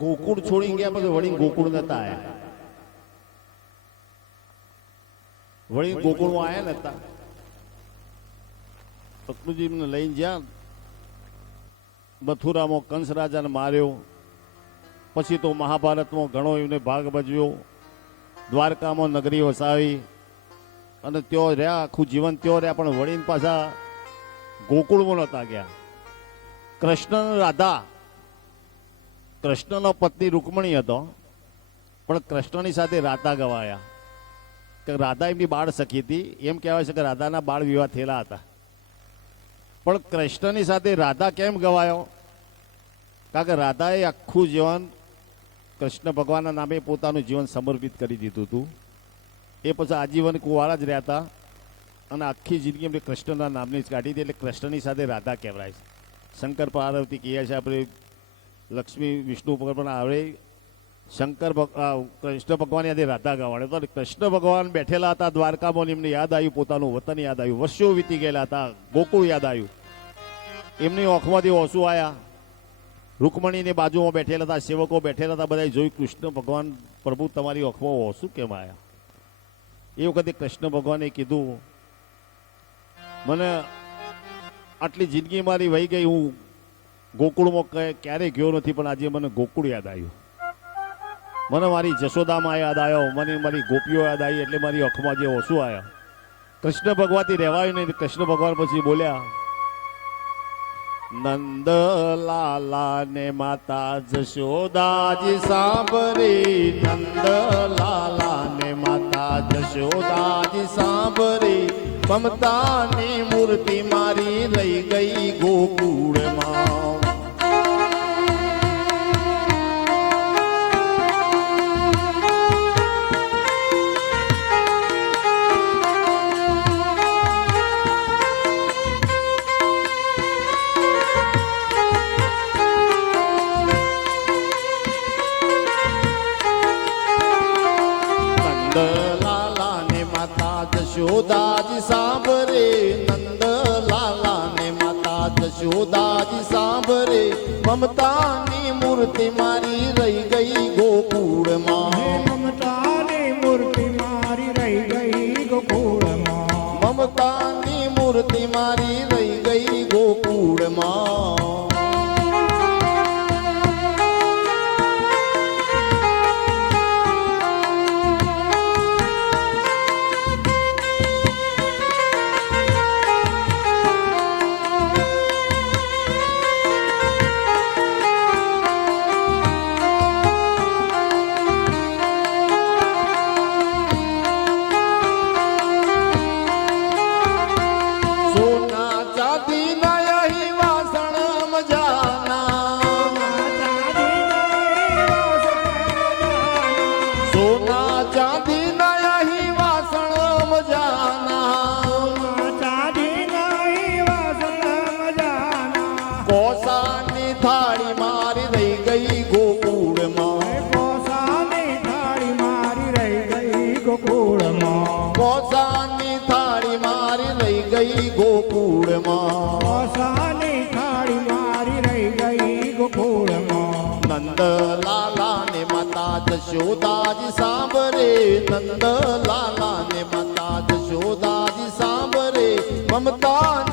ગોકુળ છોડી ગયા પછી વળી ગોકુળ નતા આવ્યા વળી ગોકુળમાં આવ્યા નતા અકલુજીને લઈને જ્યાં મથુરામાં કંસ રાજાને માર્યો. પછી તો મહાભારતમાં ઘણો એમને ભાગ ભજવ્યો. દ્વારકામાં નગરી વસાવી. અને ત્યો રહ્યા, આખું જીવન ત્યો રહ્યા, પણ વળીને પાછા ગોકુળમાં નહોતા ગયા. કૃષ્ણ રાધા કૃષ્ણનો પત્ની રૂકમણી હતો, પણ કૃષ્ણની સાથે રાધા ગવાયા. કે રાધા એમની બાળ સખી હતી. એમ કહેવાય છે કે રાધાના બાળ વિવાહ થયેલા હતા. પણ કૃષ્ણની સાથે રાધા કેમ ગવાયો? કારણ કે રાધાએ આખું જીવન કૃષ્ણ ભગવાનના નામે પોતાનું જીવન સમર્પિત કરી દીધું હતું. એ પછી આજીવન કુંવારા જ રહ્યા હતા અને આખી જિંદગી એમને કૃષ્ણના નામની જ કાઢી હતી એટલે કૃષ્ણની સાથે રાધા કહેવાય છે. શંકર પાર્વતી કહે છે આપણે લક્ષ્મી, વિષ્ણુ પણ આવે. શંકર કૃષ્ણ ભગવાન યાદે રાધા ગવાડે તો કૃષ્ણ ભગવાન બેઠેલા હતા દ્વારકામાં એમને યાદ આવ્યું, પોતાનું વતન યાદ આવ્યું. વર્ષો વીતી ગયેલા હતા, ગોકુળ યાદ આવ્યું. એમની આંખમાંથી ઓસુ આવ્યા રૂકમણીની બાજુમાં બેઠેલા હતા, સેવકો બેઠેલા હતા બધા જોયું, કૃષ્ણ ભગવાન પ્રભુ તમારી ઓખમાં ઓસુ કેમ આયા? એ વખતે કૃષ્ણ ભગવાને કીધું, મને આટલી જિંદગી મારી વહી ગઈ, હું ગોકુળમાં ક્યારેય ગયો નથી, પણ આજે મને ગોકુળ યાદ આવ્યું. મને મારી જશોદામાં યાદ આવ્યો, મને મારી ગોપીઓ યાદ આવી, એટલે મારી આંખમાં જે ઓછું આવ્યા. કૃષ્ણ ભગવાનથી રહેવાયું નહીં, કૃષ્ણ ભગવાન પછી બોલ્યા નંદ લાલા ને માતા જશોદાજી સાંભળી નંદ લાલા ને માતા જશોદાજી સાંભળી, મમતાની મૂર્તિ મારી કોસાની થાળી મારી રહી ગઈ ગોકુળમાં. કોસાની થાળી મારી રહી ગઈ ગોકુળમાં. કોસાની થાળી મારી રહી ગઈ ગોકુળમાં. કોસાની થાળી મારી રહી ગઈ ગોકુળમાં. નંદ લાલા ને માતા જશોદાજી સાંભરે નંદલાલા ને માતા જશોદાજી સાંભરે મમતાની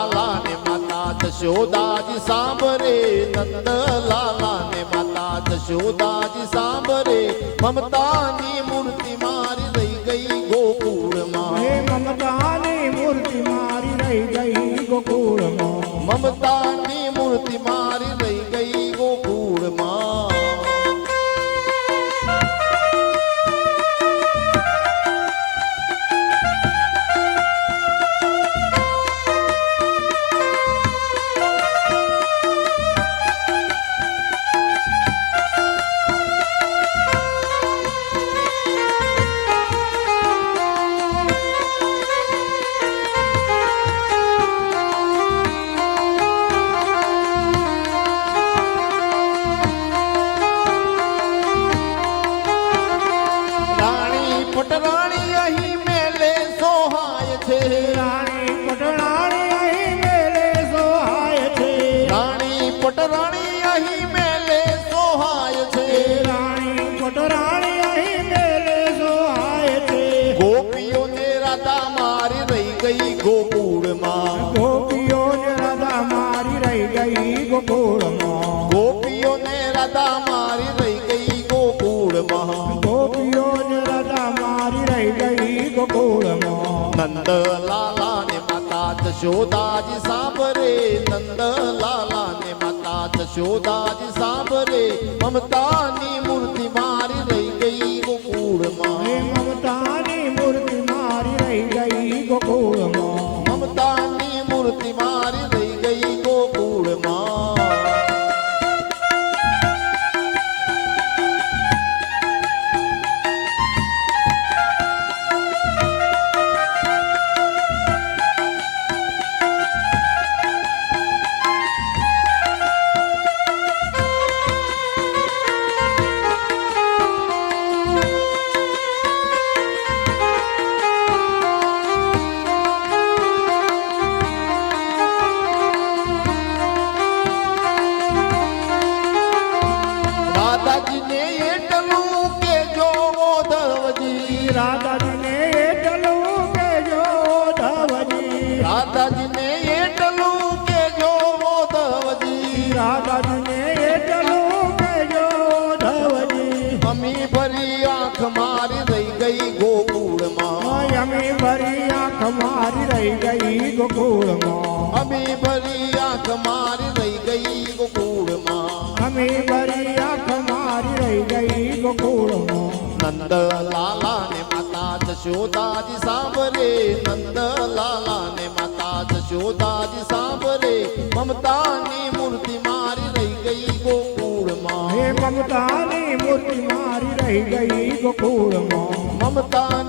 લાલા ને માતા જશોદાજી સાંભરે નંદ લાલા ને માતા જશોદાજી સાંભરે મમતાની મૂર્તિ મારી રહી ગઈ ગોકુળમાં. હે મમતાની મૂર્તિ મારી રહી ગઈ ગોકુળમાં. મમતાની જશોદાજી સાંભરે નંદ લાલા ને માતા જશોદાજી સાંભરે મમતાની અમી ભરી આંખ મારી રહી ગઈ ગોકુળમાં. અમી ભરી આંખ મારી રહી ગઈ ગોકુળમાં. અમી ભરી આંખ મારી રહી ગઈ ગોકુળમાં. અમી ભરી આંખ મારી રહી ગઈ ગોકુળમાં. નંદ લાલા ને માતા જશોદાજી સાંભરે મમતાની મૂર્તિ મારી રહી ગઈ ગોકુળમાં. મમતાની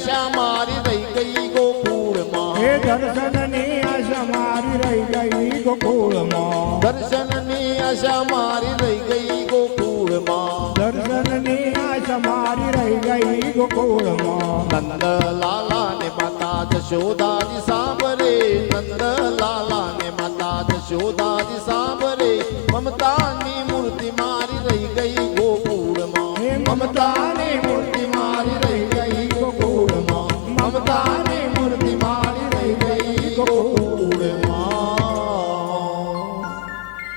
આશા મારી રહી ગઈ ગોકુળમાં. હે દર્શનની આશા મારી રહી ગઈ ગોકુળમાં. દર્શનની આશા મારી રહી ગઈ ગોકુળમાં. દર્શનની આશા મારી રહી ગઈ ગોકુળમાં. નંદ લાલા ને માતા જશોદાજી